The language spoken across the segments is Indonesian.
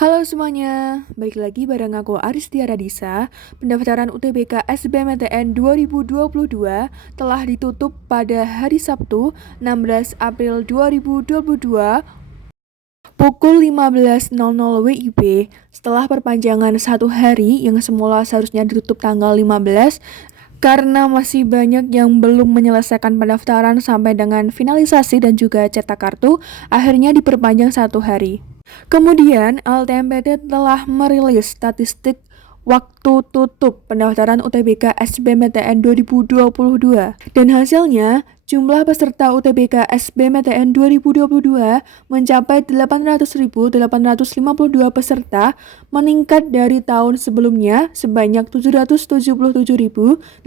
Halo semuanya, balik lagi bareng aku Aristia Radisa. Pendaftaran UTBK SBMPTN 2022 telah ditutup pada hari Sabtu 16 April 2022 pukul 15.00 WIB setelah perpanjangan satu hari yang semula seharusnya ditutup tanggal 15 karena masih banyak yang belum menyelesaikan pendaftaran sampai dengan finalisasi dan juga cetak kartu, akhirnya diperpanjang satu hari. Kemudian, LTMPT telah merilis statistik waktu tutup pendaftaran UTBK SBMPTN 2022. Dan hasilnya, jumlah peserta UTBK SBMPTN 2022 mencapai 800.852 peserta, meningkat dari tahun sebelumnya sebanyak 777.858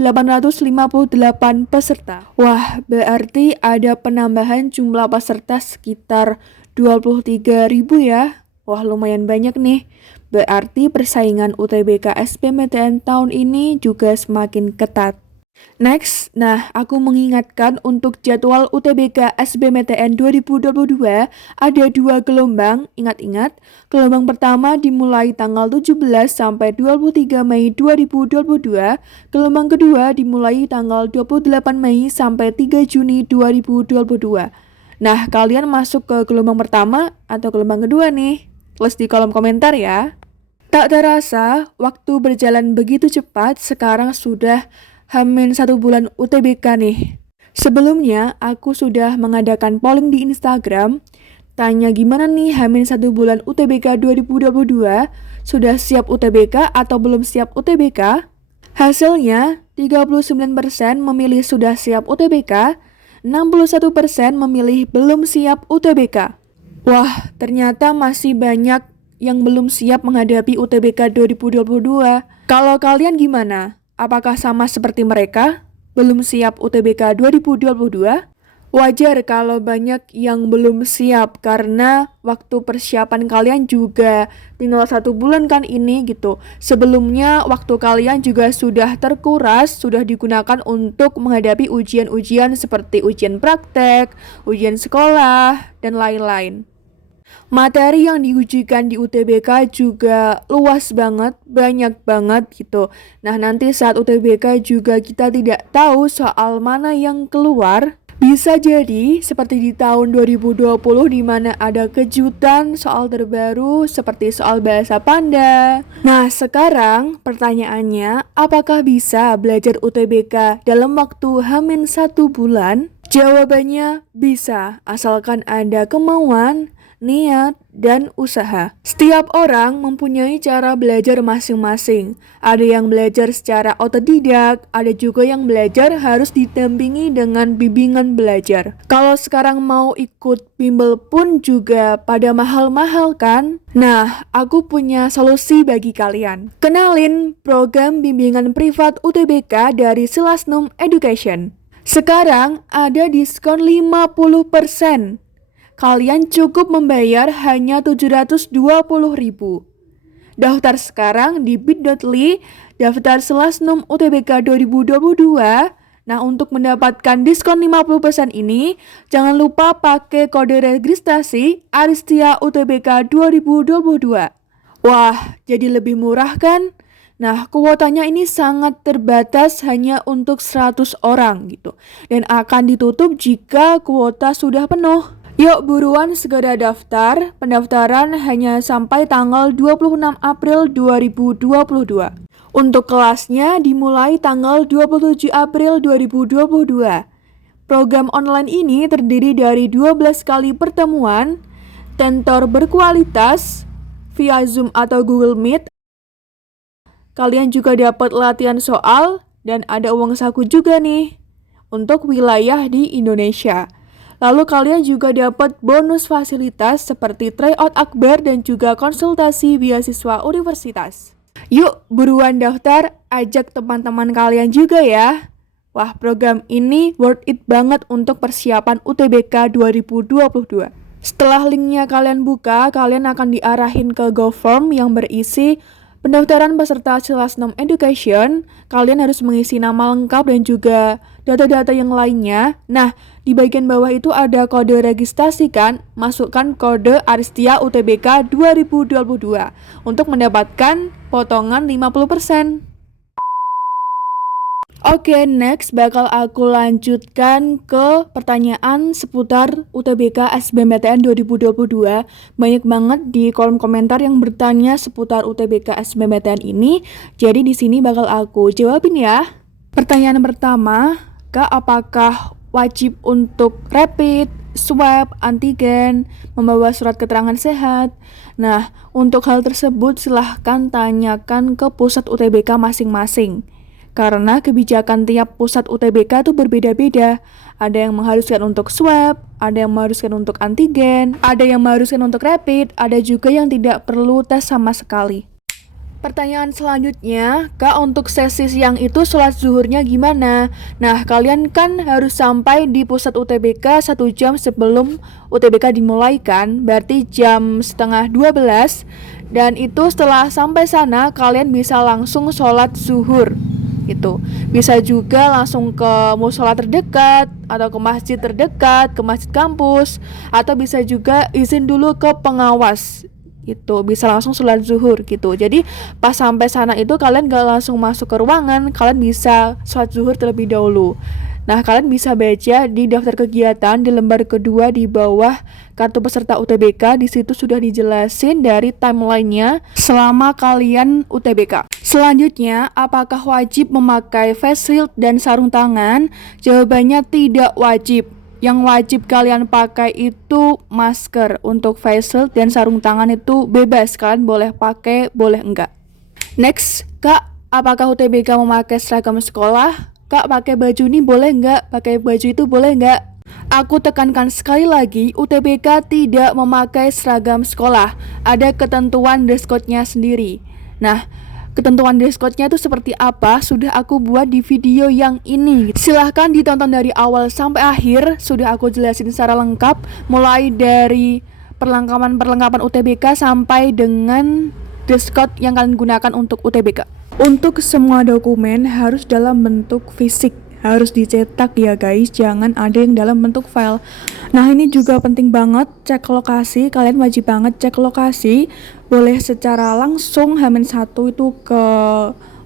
peserta. Wah, berarti ada penambahan jumlah peserta sekitar 23.000 ya. Wah, lumayan banyak nih. Berarti persaingan UTBK SBMPTN tahun ini juga semakin ketat. Next, aku mengingatkan untuk jadwal UTBK SBMPTN 2022 ada 2 gelombang, ingat-ingat. Gelombang pertama dimulai tanggal 17 sampai 23 Mei 2022, gelombang kedua dimulai tanggal 28 Mei sampai 3 Juni 2022. Nah, kalian masuk ke gelombang pertama atau gelombang kedua nih? Tulis di kolom komentar ya. Tak terasa, waktu berjalan begitu cepat, sekarang sudah hamin 1 bulan UTBK nih. Sebelumnya, aku sudah mengadakan polling di Instagram, tanya gimana nih hamin 1 bulan UTBK 2022, sudah siap UTBK atau belum siap UTBK? Hasilnya, 39% memilih sudah siap UTBK, 61% memilih belum siap UTBK. Wah, ternyata masih banyak yang belum siap menghadapi UTBK 2022. Kalau kalian gimana? Apakah sama seperti mereka? Belum siap UTBK 2022? Wajar kalau banyak yang belum siap karena waktu persiapan kalian juga tinggal 1 bulan kan ini gitu. Sebelumnya waktu kalian juga sudah terkuras, sudah digunakan untuk menghadapi ujian-ujian seperti ujian praktek, ujian sekolah, dan lain-lain. Materi yang diujikan di UTBK juga luas banget, banyak banget gitu. Nah, nanti saat UTBK juga kita tidak tahu soal mana yang keluar. Bisa jadi seperti di tahun 2020 di mana ada kejutan soal terbaru seperti soal bahasa Panda. Nah, sekarang pertanyaannya, apakah bisa belajar UTBK dalam waktu hamin 1 bulan? Jawabannya bisa, asalkan ada kemauan, niat, dan usaha. Setiap orang mempunyai cara belajar masing-masing. Ada yang belajar secara otodidak, ada juga yang belajar harus didampingi dengan bimbingan belajar. Kalau sekarang mau ikut bimbel pun juga pada mahal-mahal kan? Nah, aku punya solusi bagi kalian. Kenalin program bimbingan privat UTBK dari Selasnum Education. Sekarang ada diskon 50%. Kalian cukup membayar hanya 720.000. Daftar sekarang di bit.ly daftar Selasnum UTBK 2022. Nah, untuk mendapatkan diskon 50% ini, jangan lupa pakai kode registrasi Aristia UTBK 2022. Wah, jadi lebih murah kan? Nah, kuotanya ini sangat terbatas hanya untuk 100 orang gitu. Dan akan ditutup jika kuota sudah penuh. Yuk buruan segera daftar, pendaftaran hanya sampai tanggal 26 April 2022. Untuk kelasnya dimulai tanggal 27 April 2022. Program online ini terdiri dari 12 kali pertemuan, tentor berkualitas, via Zoom atau Google Meet. Kalian juga dapat latihan soal dan ada uang saku juga nih untuk wilayah di Indonesia. Lalu kalian juga dapat bonus fasilitas seperti tryout akbar dan juga konsultasi beasiswa universitas. Yuk buruan daftar, ajak teman-teman kalian juga ya. Wah, program ini worth it banget untuk persiapan UTBK 2022. Setelah linknya kalian buka, kalian akan diarahin ke GoForm yang berisi Pendaftaran peserta kelas 6 Education, kalian harus mengisi nama lengkap dan juga data-data yang lainnya. Nah, di bagian bawah itu ada kode registrasi kan, masukkan kode Aristia UTBK 2022 untuk mendapatkan potongan 50%. Oke, next bakal aku lanjutkan ke pertanyaan seputar UTBK SBMPTN 2022. Banyak banget di kolom komentar yang bertanya seputar UTBK SBMPTN ini. Jadi di sini bakal aku jawabin ya. Pertanyaan pertama, Kak, apakah wajib untuk rapid, swab, antigen, membawa surat keterangan sehat? Nah, untuk hal tersebut silahkan tanyakan ke pusat UTBK masing-masing. Karena kebijakan tiap pusat UTBK itu berbeda-beda. Ada yang mengharuskan untuk swab, ada yang mengharuskan untuk antigen, ada yang mengharuskan untuk rapid, ada juga yang tidak perlu tes sama sekali. Pertanyaan selanjutnya, Kak, untuk sesi siang itu sholat zuhurnya gimana? Nah, kalian kan harus sampai di pusat UTBK 1 jam sebelum UTBK dimulai kan, berarti jam setengah 12. Dan itu setelah sampai sana, kalian bisa langsung sholat zuhur. Gitu. Bisa juga langsung ke musola terdekat atau ke masjid terdekat, ke masjid kampus, atau bisa juga izin dulu ke pengawas. Itu bisa langsung sholat zuhur gitu. Jadi pas sampai sana itu kalian gak langsung masuk ke ruangan, kalian bisa sholat zuhur terlebih dahulu. Nah, kalian bisa baca di daftar kegiatan di lembar kedua di bawah kartu peserta UTBK. Di situ sudah dijelasin dari timelinenya selama kalian UTBK. Selanjutnya, apakah wajib memakai face shield dan sarung tangan? Jawabannya tidak wajib. Yang wajib kalian pakai itu masker. Untuk face shield dan sarung tangan itu bebas, kalian boleh pakai, boleh enggak. Next, Kak, apakah UTBK memakai seragam sekolah? Kak, pakai baju ini boleh enggak? Pakai baju itu boleh enggak? Aku tekankan sekali lagi, UTBK tidak memakai seragam sekolah. Ada ketentuan dress code-nya sendiri. Nah, ketentuan dress code-nya itu seperti apa? Sudah aku buat di video yang ini. Silahkan ditonton dari awal sampai akhir. Sudah aku jelasin secara lengkap, mulai dari perlengkapan UTBK sampai dengan dress code yang kalian gunakan untuk UTBK. Untuk semua dokumen harus dalam bentuk fisik, harus dicetak ya guys, jangan ada yang dalam bentuk file. Nah, ini juga penting banget, cek lokasi. Kalian wajib banget cek lokasi, boleh secara langsung H-1 itu ke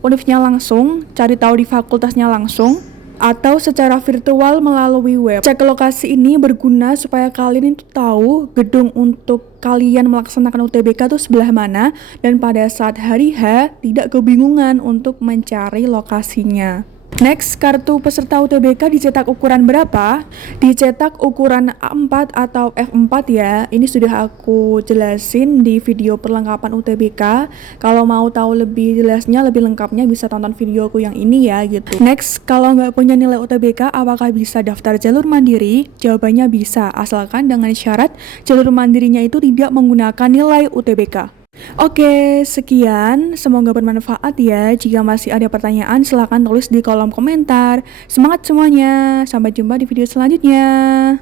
univnya langsung, cari tahu di fakultasnya langsung, atau secara virtual melalui web. Cek lokasi ini berguna supaya kalian itu tahu gedung untuk kalian melaksanakan UTBK itu sebelah mana, dan pada saat hari H tidak kebingungan untuk mencari lokasinya. Next, kartu peserta UTBK dicetak ukuran berapa? Dicetak ukuran A4 atau F4 ya. Ini sudah aku jelasin di video perlengkapan UTBK. Kalau mau tahu lebih jelasnya, lebih lengkapnya bisa tonton videoku yang ini ya gitu. Next, kalau nggak punya nilai UTBK, apakah bisa daftar jalur mandiri? Jawabannya bisa, asalkan dengan syarat jalur mandirinya itu tidak menggunakan nilai UTBK. Oke, sekian. Semoga bermanfaat ya. Jika masih ada pertanyaan, silahkan tulis di kolom komentar. Semangat semuanya. Sampai jumpa di video selanjutnya.